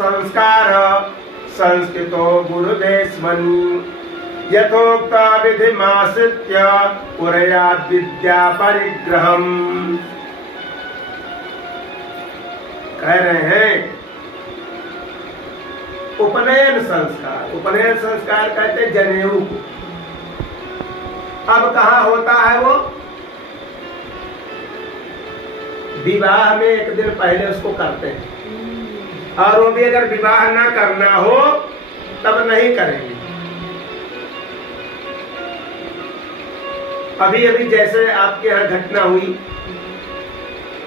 संस्कार संस्कृतो गुरुदेशवन यथोक्त विधिमाश्रित्य कुर्यात् विद्या परिग्रहम। कह रहे हैं उपनयन संस्कार, उपनयन संस्कार कहते हैं जनेऊ को। अब कहाँ होता है वो? विवाह में एक दिन पहले उसको करते हैं, और वो भी अगर विवाह ना करना हो तब नहीं करेंगे। अभी अभी जैसे आपके यहाँ घटना हुई,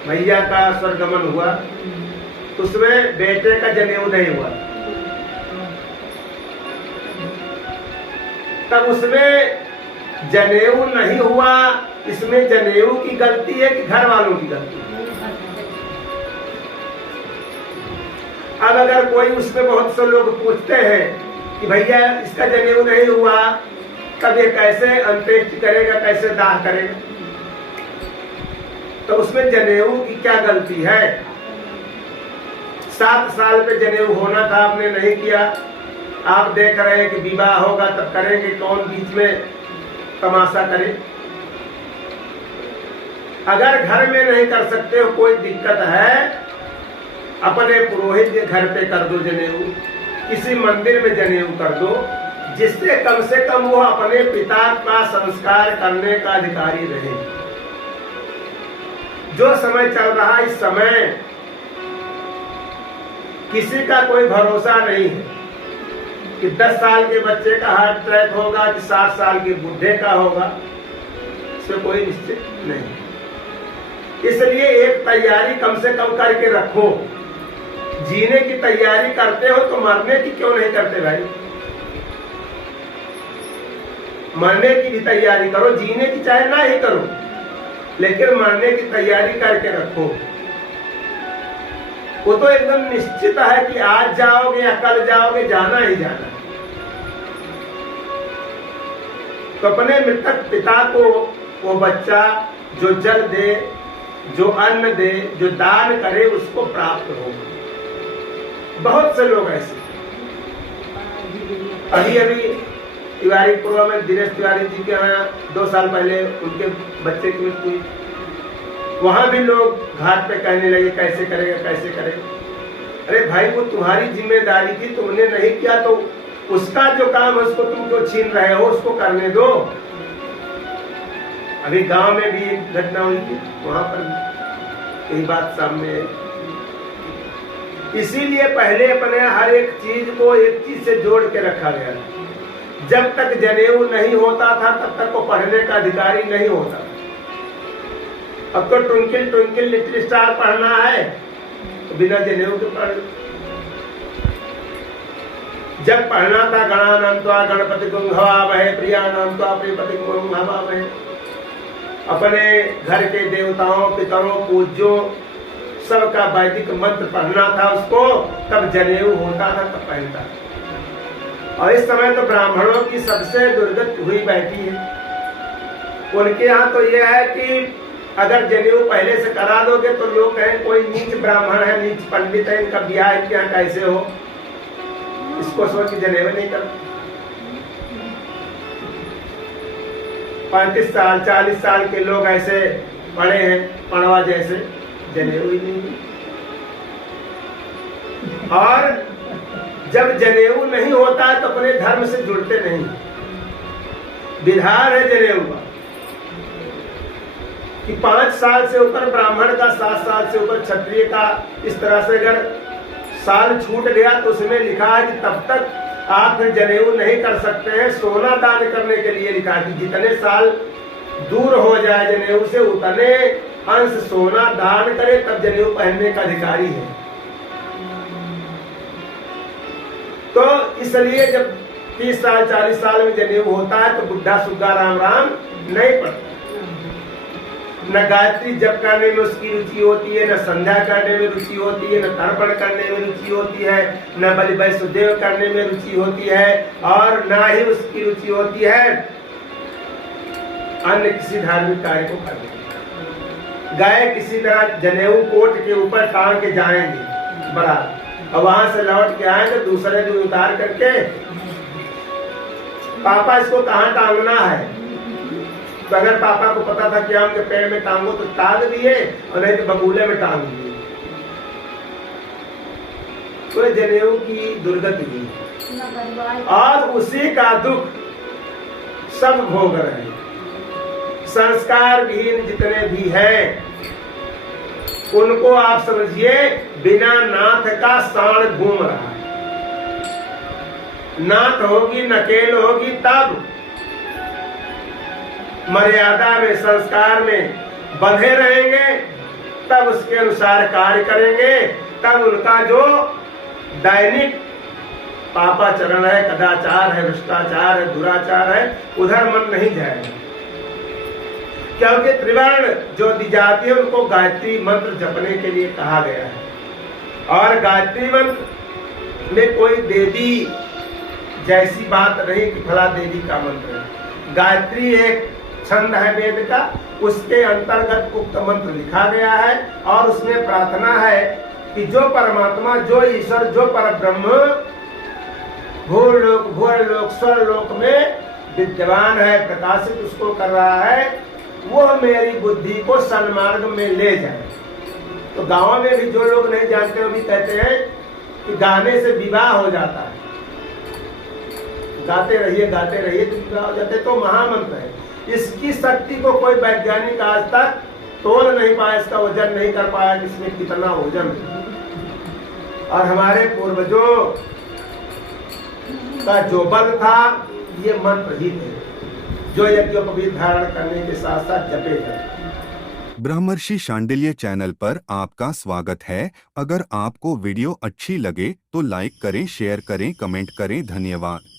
भैया का स्वर्गमन हुआ, उसमें बेटे का जनेऊ नहीं हुआ, तब उसमें जनेऊ नहीं हुआ, इसमें जनेऊ की गलती है कि घर वालों की गलती है? अब अगर कोई उसमें बहुत से लोग पूछते हैं कि भैया इसका जनेऊ नहीं हुआ, तब ये कैसे अंत्येष्टि करेगा, कैसे दाह करेगा? तो उसमें जनेऊ की क्या गलती है? 7 साल पे जनेऊ होना था, आपने नहीं किया। आप देख रहे हैं कि विवाह होगा तब करेंगे, कौन बीच में तमाशा करे? अगर घर में नहीं कर सकते हो, कोई दिक्कत है, अपने पुरोहित के घर पे कर दो जनेऊ, किसी मंदिर में जनेऊ कर दो, जिससे कम से कम वो अपने पिता का संस्कार करने का अधिकारी रहे। जो समय चल रहा है, इस समय किसी का कोई भरोसा नहीं है कि 10 साल के बच्चे का हार्ट अटैक होगा कि 60 साल के बूढ़े का होगा, इसमें कोई निश्चित नहीं। इसलिए एक तैयारी कम से कम करके रखो। जीने की तैयारी करते हो तो मरने की क्यों नहीं करते भाई? मरने की भी तैयारी करो, जीने की चाहे ना ही करो, लेकिन मरने की तैयारी करके रखो। वो तो एकदम निश्चित है कि आज जाओगे या कल जाओगे, जाना ही जाना। तो अपने मृतक पिता को वो बच्चा जो जल दे, जो अन्न दे, जो दान करे, उसको प्राप्त हो। बहुत से लोग ऐसे। अभी अभी तिवारीपुर में दिनेश तिवारी जी के यहाँ 2 साल पहले उनके बच्चे की मृत्यु हुई। वहां भी लोग घाट पे कहने लगे कैसे करेगा, कैसे करेगा। अरे भाई, वो तुम्हारी जिम्मेदारी थी, तुमने नहीं किया तो उसका जो काम है उसको तुम क्यों छीन रहे हो? उसको करने दो। अभी गांव में भी एक घटना हुई थी, वहां पर यही बात सामने आई। इसीलिए पहले अपने हर एक चीज को एक चीज से जोड़ के रखा गया। जब तक जनेऊ नहीं होता था तब तक वो पढ़ने का अधिकारी नहीं होता। अब तो ट्विंकल ट्विंकल लिटिल स्टार पढ़ना है तो बिना जनेऊ के पढ़। जब पढ़ना था गणानान्त्वा गणपति गुं हवामहे प्रियानान्त्वा प्रियपति गुं हवामहे, अपने घर के देवताओं पितरों पूज्यों सबका वैदिक मंत्र पढ़ना था उसको, तब जनेऊ होता था तब पहनता था। और इस समय तो ब्राह्मणों की सबसे दुर्गति हुई बैठी है। उनके यहाँ तो यह है कि अगर जनेऊ पहले से करा दोगे तो लोग कहें कोई नीच ब्राह्मण है, नीच पंडित है, इनका ब्याह इनके यहाँ कैसे हो? इसको सोच के जनेऊ नहीं कर। 35 साल 40 साल के लोग ऐसे पढ़े हैं, पढ़वा जैसे, जनेऊ ही नहीं। और जब जनेऊ नहीं होता है तो अपने धर्म से जुड़ते नहीं। विधान है जनेऊ का कि 5 साल से ऊपर ब्राह्मण का, 7 साल से ऊपर क्षत्रिय का, इस तरह से अगर साल छूट गया तो उसमें लिखा है कि तब तक आप फिर जनेऊ नहीं कर सकते हैं। सोना दान करने के लिए लिखा है कि जितने साल दूर हो जाए जनेऊ से उतने अंश सोना दान करे तब जनेऊ पहनने का अधिकारी है। तो इसलिए जब 30 साल 40 साल में जनेऊ होता है तो बुढ़ा सुग्गा राम राम नहीं पढ़ता। न गायत्री जप करने में उसकी रुचि होती है, न संध्या करने में रुचि होती है, न तर्पण करने में रुचि होती है, न बलि वैष्णदेव करने में रुचि होती है, और न ही उसकी रुचि होती है अन्य किसी धार्मिक कार्य को करने में। गाय किसी तरह जनेऊ कोट के ऊपर टांग के जाएंगे बारात, और वहां से लौट के आए तो दूसरे दिन उतार करके पापा इसको कहाँ टांगना है। तो अगर पापा को पता था कि आम के पेड़ में टांगो तो टांग दिए, और नहीं तो बबूले में टांग दिए। तो जनेऊ की दुर्गति हुई और उसी का दुख सब भोग रहे हैं। संस्कार विहीन जितने भी हैं उनको आप समझिए बिना नाथ का साण घूम रहा है। नाथ होगी, नकेल होगी, तब मर्यादा में, संस्कार में बंधे रहेंगे, तब उसके अनुसार कार्य करेंगे, तब उनका जो दैनिक पापाचरण है, कदाचार है, भ्रष्टाचार है, दुराचार है, उधर मन नहीं जाएगा। क्योंकि त्रिवर्ण जो दी जाती है उनको गायत्री मंत्र जपने के लिए कहा गया है। और गायत्री मंत्र में कोई देवी जैसी बात नहीं कि फला देवी का मंत्र है। गायत्री एक छंद है वेद का, उसके अंतर्गत उक्त मंत्र लिखा गया है और उसमें प्रार्थना है कि जो परमात्मा, जो ईश्वर, जो परब्रह्म भूलोक, भूलोक, स्वर्लोक में विद्यमान है, प्रकाशित उसको कर रहा है, वो मेरी बुद्धि को सन्मार्ग में ले जाए। तो गांव में भी जो लोग नहीं जानते वो भी कहते हैं कि गाने से विवाह हो जाता है। गाते रहिए तो विवाह हो जाते, तो महामंत्र है। इसकी शक्ति को कोई वैज्ञानिक आज तक तोल नहीं पाया, इसका वजन नहीं कर पाया कि इसमें कितना वजन है। और हमारे पूर्वजों का जो बल था ये मंत्र ही थे, जो यज्ञोपवीत धारण करने के साथ साथ जपे जाते। ब्रह्मर्षि शांडिल्य चैनल पर आपका स्वागत है। अगर आपको वीडियो अच्छी लगे तो लाइक करें, शेयर करें, कमेंट करें। धन्यवाद।